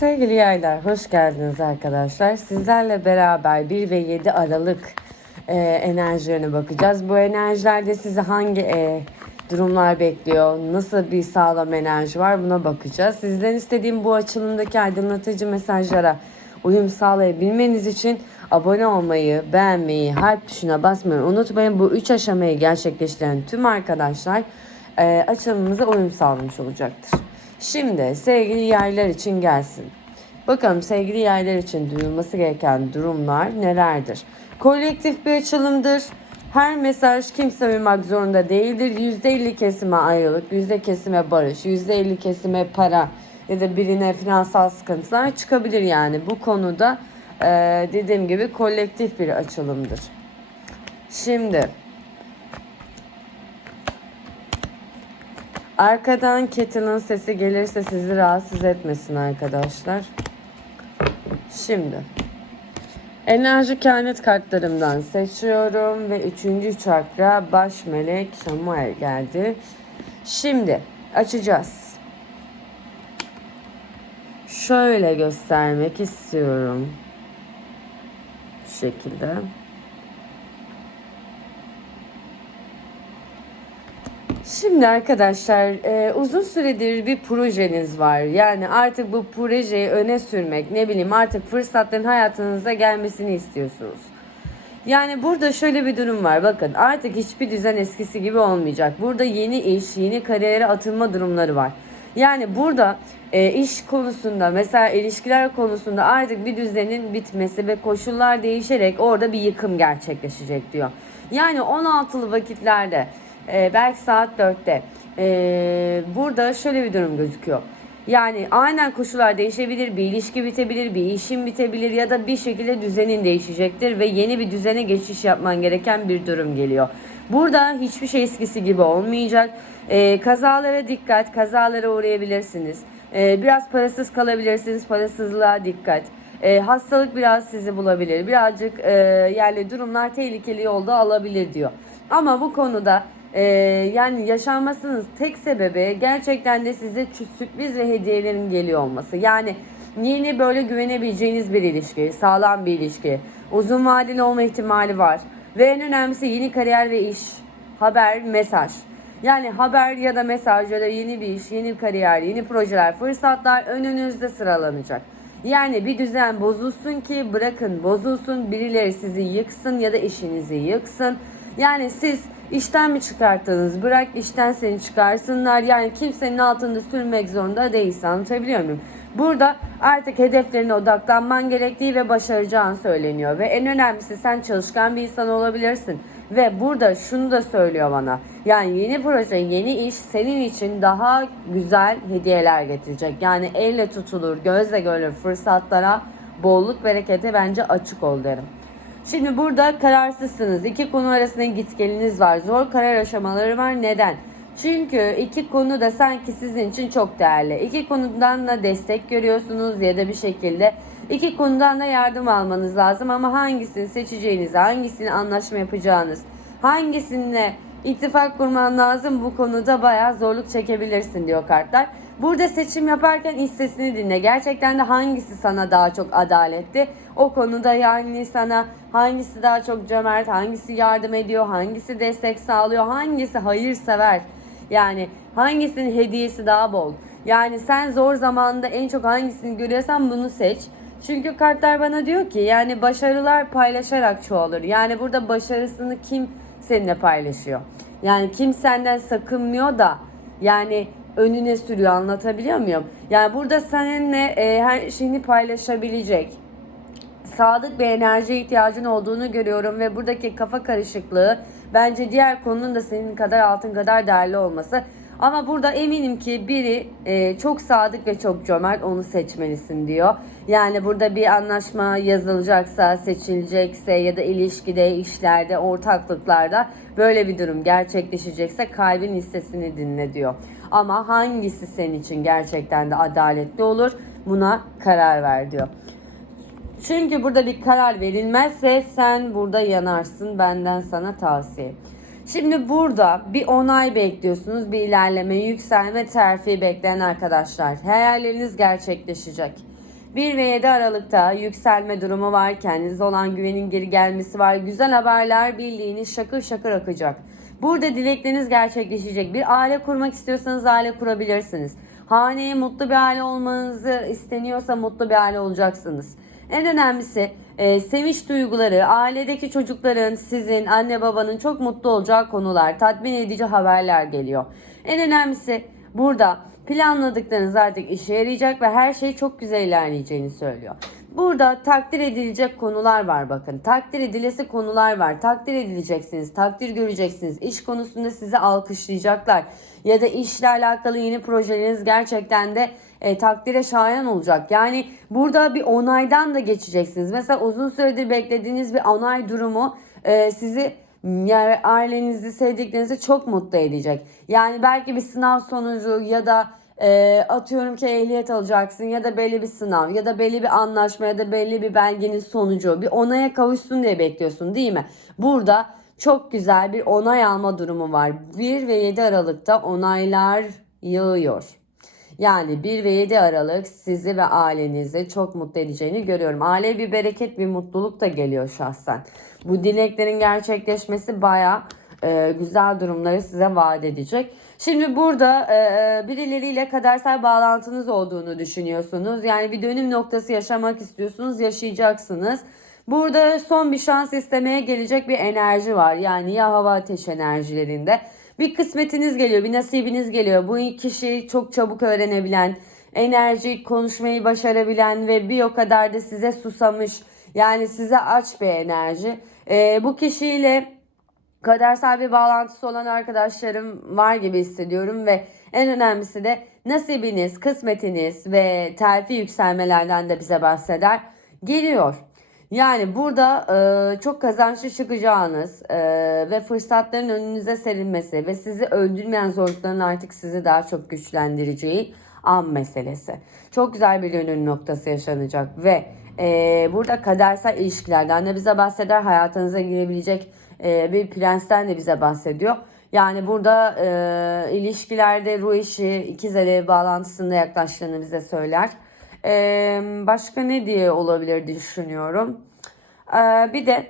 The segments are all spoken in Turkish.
Sevgili yaylar, hoş geldiniz arkadaşlar. Sizlerle beraber 1 ve 7 Aralık e, enerjilerine bakacağız. Bu enerjilerde sizi hangi e, durumlar bekliyor, nasıl bir sağlam enerji var buna bakacağız. Sizden istediğim bu açılımdaki aydınlatıcı mesajlara uyum sağlayabilmeniz için abone olmayı, beğenmeyi, harp tuşuna basmayı unutmayın. Bu üç aşamayı gerçekleştiren tüm arkadaşlar e, açılımımıza uyum sağlamış olacaktır. Şimdi sevgili yaylar için gelsin. Bakalım sevgili yaylar için duyulması gereken durumlar nelerdir? Kolektif bir açılımdır. Her mesaj kimse uymak zorunda değildir. %50 kesime ayrılık, %50 kesime barış, %50 kesime para ya da birine finansal sıkıntılar çıkabilir yani. Bu konuda dediğim gibi kolektif bir açılımdır. Şimdi arkadan kettle'ın sesi gelirse sizi rahatsız etmesin arkadaşlar. Şimdi enerji kehanet kartlarımdan seçiyorum ve üçüncü çakra baş melek Şamuel geldi. Şimdi açacağız. Şöyle göstermek istiyorum. Bu şekilde. Şimdi arkadaşlar e, uzun süredir bir projeniz var. Yani artık bu projeyi öne sürmek ne bileyim artık fırsatların hayatınıza gelmesini istiyorsunuz. Yani burada şöyle bir durum var. Bakın artık hiçbir düzen eskisi gibi olmayacak. Burada yeni iş, yeni kariyere atılma durumları var. Yani burada e, iş konusunda mesela ilişkiler konusunda artık bir düzenin bitmesi ve koşullar değişerek orada bir yıkım gerçekleşecek diyor. Yani 16'lı vakitlerde e, belki saat 4'te e, burada şöyle bir durum gözüküyor. Yani aynen koşullar değişebilir, bir ilişki bitebilir, bir işin bitebilir ya da bir şekilde düzenin değişecektir ve yeni bir düzene geçiş yapman gereken bir durum geliyor. Burada hiçbir şey eskisi gibi olmayacak. Ee, kazalara dikkat, kazalara uğrayabilirsiniz. Ee, biraz parasız kalabilirsiniz, parasızlığa dikkat. Ee, hastalık biraz sizi bulabilir. Birazcık e, yani durumlar tehlikeli yolda alabilir diyor. Ama bu konuda ee, yani yaşanmasının tek sebebi gerçekten de size sürpriz ve hediyelerin geliyor olması. Yani yeni böyle güvenebileceğiniz bir ilişki, sağlam bir ilişki, uzun vadeli olma ihtimali var. Ve en önemlisi yeni kariyer ve iş, haber, mesaj. Yani haber ya da mesaj ya da yeni bir iş, yeni kariyer, yeni projeler, fırsatlar önünüzde sıralanacak. Yani bir düzen bozulsun ki bırakın bozulsun, birileri sizi yıksın ya da işinizi yıksın. Yani siz işten mi çıkarttınız? Bırak işten seni çıkarsınlar. Yani kimsenin altında sürmek zorunda değilsin. Anlatabiliyor muyum? Burada artık hedeflerine odaklanman gerektiği ve başaracağın söyleniyor. Ve en önemlisi sen çalışkan bir insan olabilirsin. Ve burada şunu da söylüyor bana. Yani yeni proje, yeni iş senin için daha güzel hediyeler getirecek. Yani elle tutulur, gözle görülür fırsatlara, bolluk berekete bence açık ol derim. Şimdi burada kararsızsınız. İki konu arasında gitgeliniz var. Zor karar aşamaları var. Neden? Çünkü iki konu da sanki sizin için çok değerli. İki konudan da destek görüyorsunuz ya da bir şekilde iki konudan da yardım almanız lazım ama hangisini seçeceğiniz, hangisini anlaşma yapacağınız, hangisine ittifak kurman lazım bu konuda bayağı zorluk çekebilirsin diyor kartlar. Burada seçim yaparken iç sesini dinle. Gerçekten de hangisi sana daha çok adaletli? O konuda yani sana hangisi daha çok cömert, hangisi yardım ediyor, hangisi destek sağlıyor, hangisi hayırsever? Yani hangisinin hediyesi daha bol? Yani sen zor zamanda en çok hangisini görüyorsan bunu seç. Çünkü kartlar bana diyor ki yani başarılar paylaşarak çoğalır. Yani burada başarısını kim seninle paylaşıyor? Yani kim senden sakınmıyor da yani önüne sürüyor anlatabiliyor muyum? Yani burada seninle e, her şeyini paylaşabilecek sadık bir enerjiye ihtiyacın olduğunu görüyorum ve buradaki kafa karışıklığı bence diğer konunun da senin kadar altın kadar değerli olması. Ama burada eminim ki biri e, çok sadık ve çok cömert onu seçmelisin diyor. Yani burada bir anlaşma yazılacaksa, seçilecekse ya da ilişkide, işlerde, ortaklıklarda böyle bir durum gerçekleşecekse kalbin hissesini dinle diyor. Ama hangisi senin için gerçekten de adaletli olur buna karar ver diyor. Çünkü burada bir karar verilmezse sen burada yanarsın benden sana tavsiye. Şimdi burada bir onay bekliyorsunuz, bir ilerleme, yükselme, terfi bekleyen arkadaşlar. Hayalleriniz gerçekleşecek. 1 ve 7 Aralık'ta yükselme durumu var. Kendinize olan güvenin geri gelmesi var. Güzel haberler bildiğiniz şakır şakır akacak. Burada dilekleriniz gerçekleşecek. Bir aile kurmak istiyorsanız aile kurabilirsiniz. Haneye mutlu bir aile olmanızı isteniyorsa mutlu bir aile olacaksınız. En önemlisi e, sevinç duyguları, ailedeki çocukların, sizin, anne babanın çok mutlu olacağı konular, tatmin edici haberler geliyor. En önemlisi burada planladıklarınız artık işe yarayacak ve her şey çok güzel ilerleyeceğini söylüyor. Burada takdir edilecek konular var bakın. Takdir edilesi konular var. Takdir edileceksiniz, takdir göreceksiniz. İş konusunda sizi alkışlayacaklar. Ya da işle alakalı yeni projeleriniz gerçekten de e, takdire şayan olacak. Yani burada bir onaydan da geçeceksiniz. Mesela uzun süredir beklediğiniz bir onay durumu e, sizi yani ailenizi, sevdiklerinizi çok mutlu edecek. Yani belki bir sınav sonucu ya da e, atıyorum ki ehliyet alacaksın ya da belli bir sınav ya da belli bir anlaşma ya da belli bir belgenin sonucu bir onaya kavuşsun diye bekliyorsun değil mi? Burada çok güzel bir onay alma durumu var. 1 ve 7 Aralık'ta onaylar yağıyor. Yani 1 ve 7 Aralık sizi ve ailenizi çok mutlu edeceğini görüyorum. Aile bir bereket, bir mutluluk da geliyor şahsen. Bu dileklerin gerçekleşmesi baya e, güzel durumları size vaat edecek. Şimdi burada e, e, birileriyle kadersel bağlantınız olduğunu düşünüyorsunuz. Yani bir dönüm noktası yaşamak istiyorsunuz, yaşayacaksınız. Burada son bir şans istemeye gelecek bir enerji var. Yani ya hava ateş enerjilerinde. Bir kısmetiniz geliyor, bir nasibiniz geliyor. Bu kişi çok çabuk öğrenebilen, enerjik konuşmayı başarabilen ve bir o kadar da size susamış. Yani size aç bir enerji. Ee, bu kişiyle kadersel bir bağlantısı olan arkadaşlarım var gibi hissediyorum ve en önemlisi de nasibiniz, kısmetiniz ve terfi yükselmelerden de bize bahseder. Geliyor. Yani burada e, çok kazançlı çıkacağınız e, ve fırsatların önünüze serilmesi ve sizi öldürmeyen zorlukların artık sizi daha çok güçlendireceği an meselesi. Çok güzel bir dönüm noktası yaşanacak ve e, burada kadersel ilişkilerden de bize bahseder. Hayatınıza girebilecek e, bir prensten de bize bahsediyor. Yani burada e, ilişkilerde ruh işi ikiz alev bağlantısında yaklaştığını bize söyler. Ee, başka ne diye olabilir diye düşünüyorum. Ee, bir de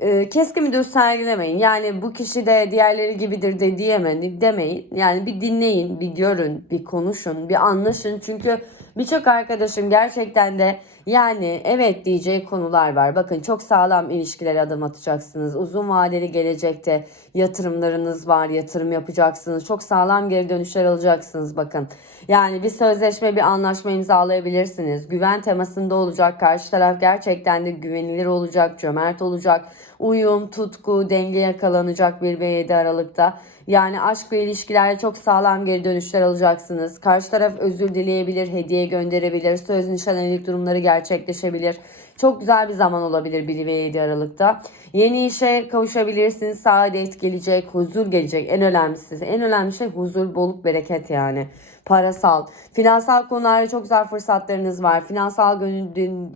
e, keskin bir düz sergilemeyin. Yani bu kişi de diğerleri gibidir de diyemeyin, demeyin. Yani bir dinleyin, bir görün, bir konuşun, bir anlaşın. Çünkü birçok arkadaşım gerçekten de yani evet diyeceği konular var. Bakın çok sağlam ilişkilere adım atacaksınız. Uzun vadeli gelecekte yatırımlarınız var. Yatırım yapacaksınız. Çok sağlam geri dönüşler alacaksınız bakın. Yani bir sözleşme, bir anlaşma imzalayabilirsiniz. Güven temasında olacak. Karşı taraf gerçekten de güvenilir olacak, cömert olacak. Uyum, tutku, denge yakalanacak 1 ve 7 Aralık'ta. Yani aşk ve ilişkilerde çok sağlam geri dönüşler alacaksınız. Karşı taraf özür dileyebilir, hediye gönderebilir, söz nişan durumları gerçekleşebilir. Çok güzel bir zaman olabilir 1 ve 7 Aralık'ta. Yeni işe kavuşabilirsiniz. Saadet gelecek, huzur gelecek. En önemlisi, en önemli şey huzur, bolluk, bereket yani. Parasal, finansal konularda çok güzel fırsatlarınız var. Finansal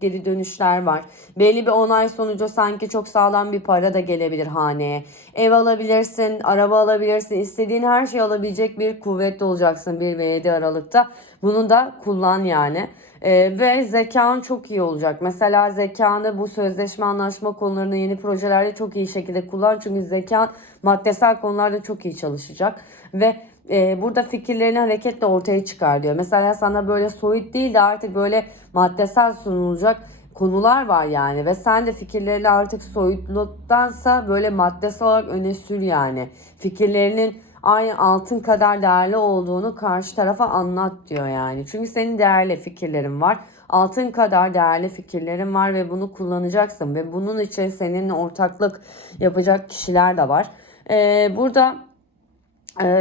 geri dönüşler var. Belli bir onay sonucu sanki çok sağlam bir para da gelebilir haneye. Ev alabilirsin, araba alabilirsin. İstediğin her şey alabilecek bir kuvvetli olacaksın 1 ve 7 Aralık'ta. Bunu da kullan yani. Ee, ve zekan çok iyi olacak. Mesela zekanı bu sözleşme anlaşma konularını yeni projelerde çok iyi şekilde kullan. Çünkü zekan maddesel konularda çok iyi çalışacak. Ve e, burada fikirlerini hareketle ortaya çıkar diyor. Mesela sana böyle soyut değil de artık böyle maddesel sunulacak konular var yani ve sen de fikirlerini artık soyutluktansa böyle maddesel olarak öne sür yani. Fikirlerinin aynı altın kadar değerli olduğunu karşı tarafa anlat diyor yani. Çünkü senin değerli fikirlerin var. Altın kadar değerli fikirlerin var ve bunu kullanacaksın ve bunun için seninle ortaklık yapacak kişiler de var. Ee, burada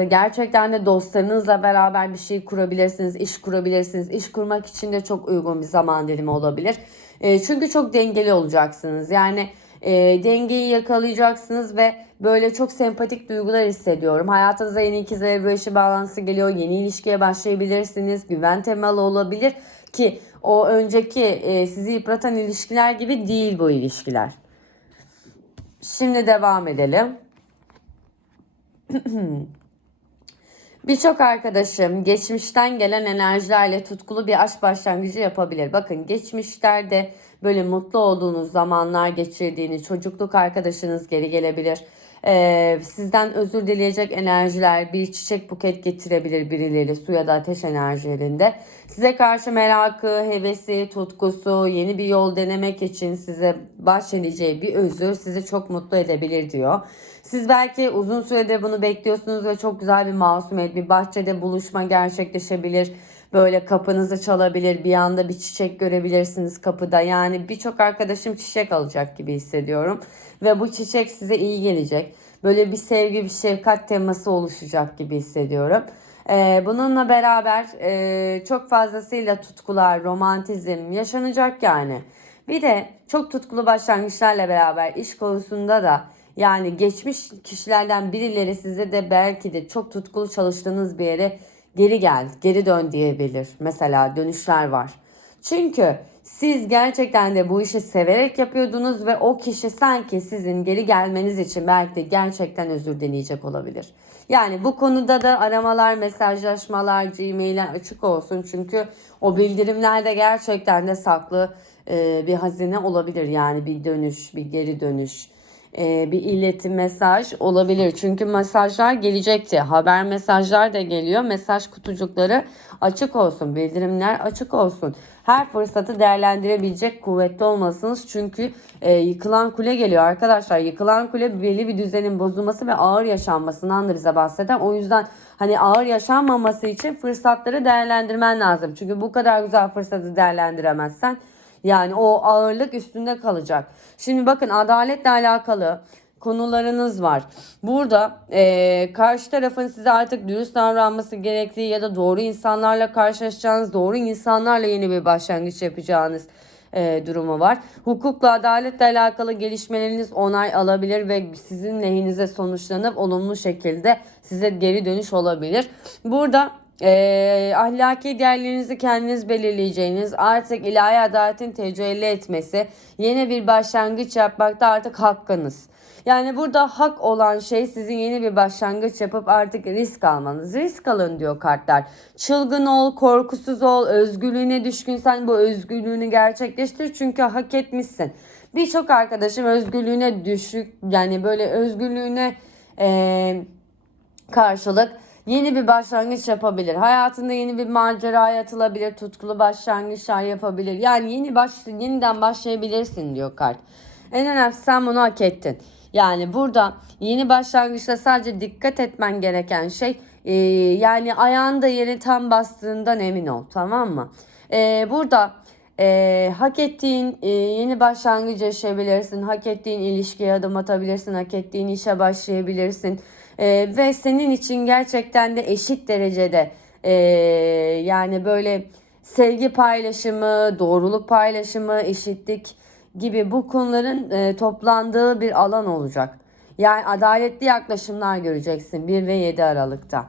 gerçekten de dostlarınızla beraber bir şey kurabilirsiniz, iş kurabilirsiniz. İş kurmak için de çok uygun bir zaman dilimi olabilir. Ee, çünkü çok dengeli olacaksınız. Yani e, dengeyi yakalayacaksınız ve böyle çok sempatik duygular hissediyorum. Hayatınıza yeni ikiz ve eşi bağlantısı geliyor. Yeni ilişkiye başlayabilirsiniz. Güven temalı olabilir ki o önceki e, sizi yıpratan ilişkiler gibi değil bu ilişkiler. Şimdi devam edelim. Birçok arkadaşım geçmişten gelen enerjilerle tutkulu bir aşk başlangıcı yapabilir. Bakın geçmişlerde böyle mutlu olduğunuz zamanlar geçirdiğiniz çocukluk arkadaşınız geri gelebilir. Ee, sizden özür dileyecek enerjiler, bir çiçek buket getirebilir birileri su ya da ateş enerjilerinde. Size karşı merakı, hevesi, tutkusu, yeni bir yol denemek için size bahşedeceği bir özür sizi çok mutlu edebilir diyor. Siz belki uzun süredir bunu bekliyorsunuz ve çok güzel bir masumiyet, bir bahçede buluşma gerçekleşebilir. Böyle kapınızı çalabilir, bir anda bir çiçek görebilirsiniz kapıda. Yani birçok arkadaşım çiçek alacak gibi hissediyorum. Ve bu çiçek size iyi gelecek. Böyle bir sevgi, bir şefkat teması oluşacak gibi hissediyorum. Ee, bununla beraber e, çok fazlasıyla tutkular, romantizm yaşanacak yani. Bir de çok tutkulu başlangıçlarla beraber iş konusunda da yani geçmiş kişilerden birileri size de belki de çok tutkulu çalıştığınız bir yere geri gel, geri dön diyebilir. Mesela dönüşler var. Çünkü siz gerçekten de bu işi severek yapıyordunuz ve o kişi sanki sizin geri gelmeniz için belki de gerçekten özür dileyecek olabilir. Yani bu konuda da aramalar, mesajlaşmalar, Gmail'ler açık olsun. Çünkü o bildirimlerde gerçekten de saklı bir hazine olabilir. Yani bir dönüş, bir geri dönüş e, bir iletim mesaj olabilir. Çünkü mesajlar gelecekti. Haber mesajlar da geliyor. Mesaj kutucukları açık olsun. Bildirimler açık olsun. Her fırsatı değerlendirebilecek kuvvetli olmalısınız. Çünkü e, yıkılan kule geliyor arkadaşlar. Yıkılan kule belli bir düzenin bozulması ve ağır yaşanmasından da bize bahseder. O yüzden hani ağır yaşanmaması için fırsatları değerlendirmen lazım. Çünkü bu kadar güzel fırsatı değerlendiremezsen yani o ağırlık üstünde kalacak. Şimdi bakın adaletle alakalı konularınız var. Burada e, karşı tarafın size artık dürüst davranması gerektiği ya da doğru insanlarla karşılaşacağınız, doğru insanlarla yeni bir başlangıç yapacağınız e, durumu var. Hukukla, adaletle alakalı gelişmeleriniz onay alabilir ve sizin lehinize sonuçlanıp olumlu şekilde size geri dönüş olabilir. Burada e, ahlaki değerlerinizi kendiniz belirleyeceğiniz, artık ilahi adaletin tecelli etmesi, yeni bir başlangıç yapmakta artık hakkınız. Yani burada hak olan şey sizin yeni bir başlangıç yapıp artık risk almanız. Risk alın diyor kartlar. Çılgın ol, korkusuz ol, özgürlüğüne düşkünsen bu özgürlüğünü gerçekleştir çünkü hak etmişsin. Birçok arkadaşım özgürlüğüne düşük yani böyle özgürlüğüne ee, karşılık yeni bir başlangıç yapabilir. Hayatında yeni bir maceraya atılabilir, tutkulu başlangıçlar yapabilir. Yani yeni baş, yeniden başlayabilirsin diyor kart. En önemlisi sen bunu hak ettin. Yani burada yeni başlangıçta sadece dikkat etmen gereken şey e, yani ayağında yeri tam bastığından emin ol tamam mı? E, burada e, hak ettiğin e, yeni başlangıç yaşayabilirsin. Hak ettiğin ilişkiye adım atabilirsin. Hak ettiğin işe başlayabilirsin. E, ve senin için gerçekten de eşit derecede e, yani böyle sevgi paylaşımı, doğruluk paylaşımı, eşitlik gibi bu konuların e, toplandığı bir alan olacak. Yani adaletli yaklaşımlar göreceksin 1 ve 7 Aralık'ta.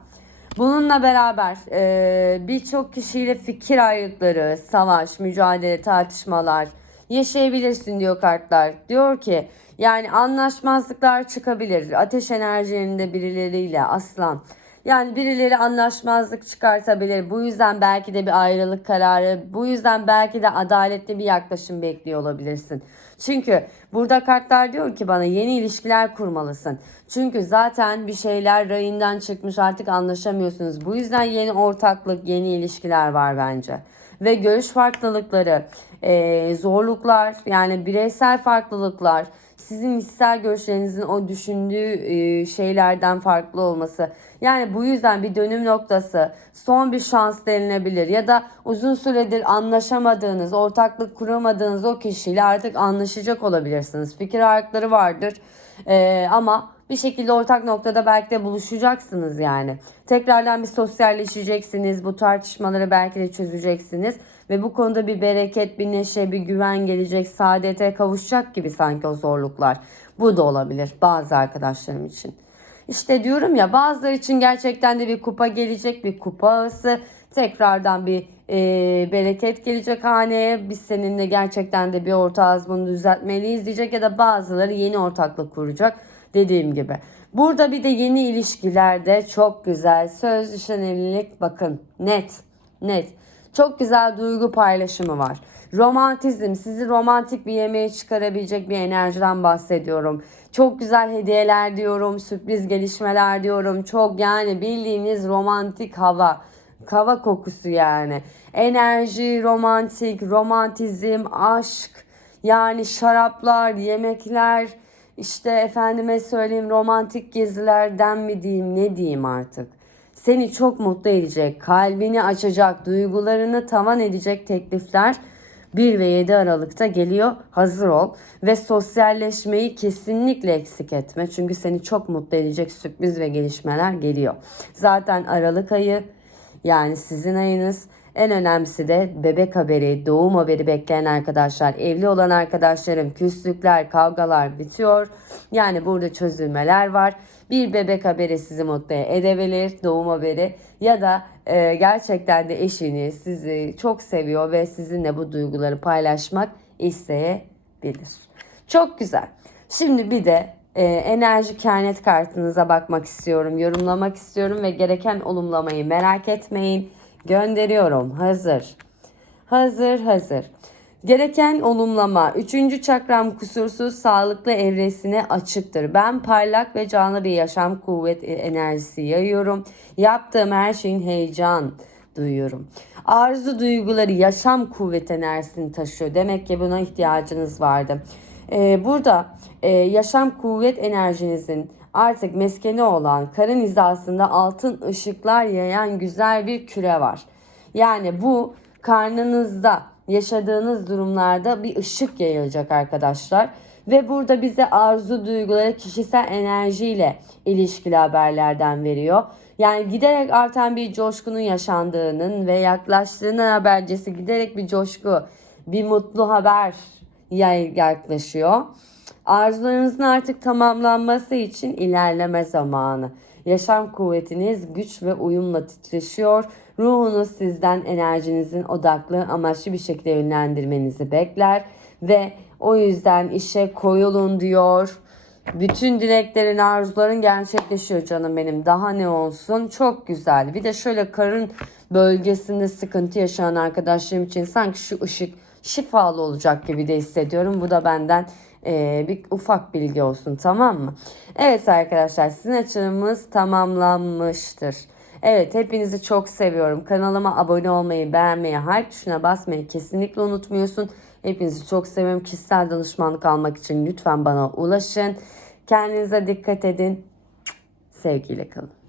Bununla beraber e, birçok kişiyle fikir ayrılıkları, savaş, mücadele, tartışmalar yaşayabilirsin diyor kartlar. Diyor ki yani anlaşmazlıklar çıkabilir. Ateş enerjilerinde birileriyle aslan. Yani birileri anlaşmazlık çıkartabilir. Bu yüzden belki de bir ayrılık kararı, bu yüzden belki de adaletli bir yaklaşım bekliyor olabilirsin. Çünkü burada kartlar diyor ki bana yeni ilişkiler kurmalısın. Çünkü zaten bir şeyler rayından çıkmış artık anlaşamıyorsunuz. Bu yüzden yeni ortaklık, yeni ilişkiler var bence. Ve görüş farklılıkları, zorluklar yani bireysel farklılıklar, sizin hissel görüşlerinizin o düşündüğü e, şeylerden farklı olması. Yani bu yüzden bir dönüm noktası, son bir şans denilebilir ya da uzun süredir anlaşamadığınız, ortaklık kuramadığınız o kişiyle artık anlaşacak olabilirsiniz. Fikir ayrılıkları vardır ee, ama bir şekilde ortak noktada belki de buluşacaksınız yani. Tekrardan bir sosyalleşeceksiniz, bu tartışmaları belki de çözeceksiniz. Ve bu konuda bir bereket, bir neşe, bir güven gelecek, saadete kavuşacak gibi sanki o zorluklar. Bu da olabilir bazı arkadaşlarım için. İşte diyorum ya bazıları için gerçekten de bir kupa gelecek, bir kupa ağısı. Tekrardan bir e, bereket gelecek haneye. Biz seninle gerçekten de bir orta bunu düzeltmeliyiz diyecek ya da bazıları yeni ortaklık kuracak dediğim gibi. Burada bir de yeni ilişkilerde çok güzel söz, evlilik bakın net, net. Çok güzel duygu paylaşımı var. Romantizm, sizi romantik bir yemeğe çıkarabilecek bir enerjiden bahsediyorum. Çok güzel hediyeler diyorum, sürpriz gelişmeler diyorum. Çok yani bildiğiniz romantik hava. Hava kokusu yani. Enerji, romantik, romantizm, aşk. Yani şaraplar, yemekler, işte efendime söyleyeyim romantik gezilerden mi diyeyim ne diyeyim artık. Seni çok mutlu edecek, kalbini açacak, duygularını tavan edecek teklifler 1 ve 7 Aralık'ta geliyor. Hazır ol ve sosyalleşmeyi kesinlikle eksik etme. Çünkü seni çok mutlu edecek sürpriz ve gelişmeler geliyor. Zaten Aralık ayı yani sizin ayınız. En önemlisi de bebek haberi, doğum haberi bekleyen arkadaşlar, evli olan arkadaşlarım, küslükler, kavgalar bitiyor. Yani burada çözülmeler var. Bir bebek haberi sizi mutlu edebilir, doğum haberi ya da e, gerçekten de eşiniz sizi çok seviyor ve sizinle bu duyguları paylaşmak isteyebilir. Çok güzel. Şimdi bir de e, enerji kehanet kartınıza bakmak istiyorum, yorumlamak istiyorum ve gereken olumlamayı merak etmeyin. Gönderiyorum. Hazır. Hazır, hazır. Gereken olumlama. Üçüncü çakram kusursuz, sağlıklı evresine açıktır. Ben parlak ve canlı bir yaşam kuvvet e, enerjisi yayıyorum. Yaptığım her şeyin heyecan duyuyorum. Arzu duyguları yaşam kuvvet enerjisini taşıyor. Demek ki buna ihtiyacınız vardı. Ee, burada e, yaşam kuvvet enerjinizin artık meskeni olan karın hizasında altın ışıklar yayan güzel bir küre var. Yani bu karnınızda yaşadığınız durumlarda bir ışık yayılacak arkadaşlar. Ve burada bize arzu duyguları kişisel enerjiyle ilişkili haberlerden veriyor. Yani giderek artan bir coşkunun yaşandığının ve yaklaştığının habercisi giderek bir coşku, bir mutlu haber yaklaşıyor. Arzularınızın artık tamamlanması için ilerleme zamanı. Yaşam kuvvetiniz güç ve uyumla titreşiyor. Ruhunuz sizden enerjinizin odaklı, amaçlı bir şekilde yönlendirmenizi bekler ve o yüzden işe koyulun diyor. Bütün dileklerin, arzuların gerçekleşiyor canım benim. Daha ne olsun? Çok güzel. Bir de şöyle karın bölgesinde sıkıntı yaşayan arkadaşlarım için sanki şu ışık şifalı olacak gibi de hissediyorum. Bu da benden e, bir ufak bilgi olsun tamam mı? Evet arkadaşlar sizin açılımımız tamamlanmıştır. Evet hepinizi çok seviyorum. Kanalıma abone olmayı, beğenmeyi, hype tuşuna basmayı kesinlikle unutmuyorsun. Hepinizi çok seviyorum. Kişisel danışmanlık almak için lütfen bana ulaşın. Kendinize dikkat edin. Sevgiyle kalın.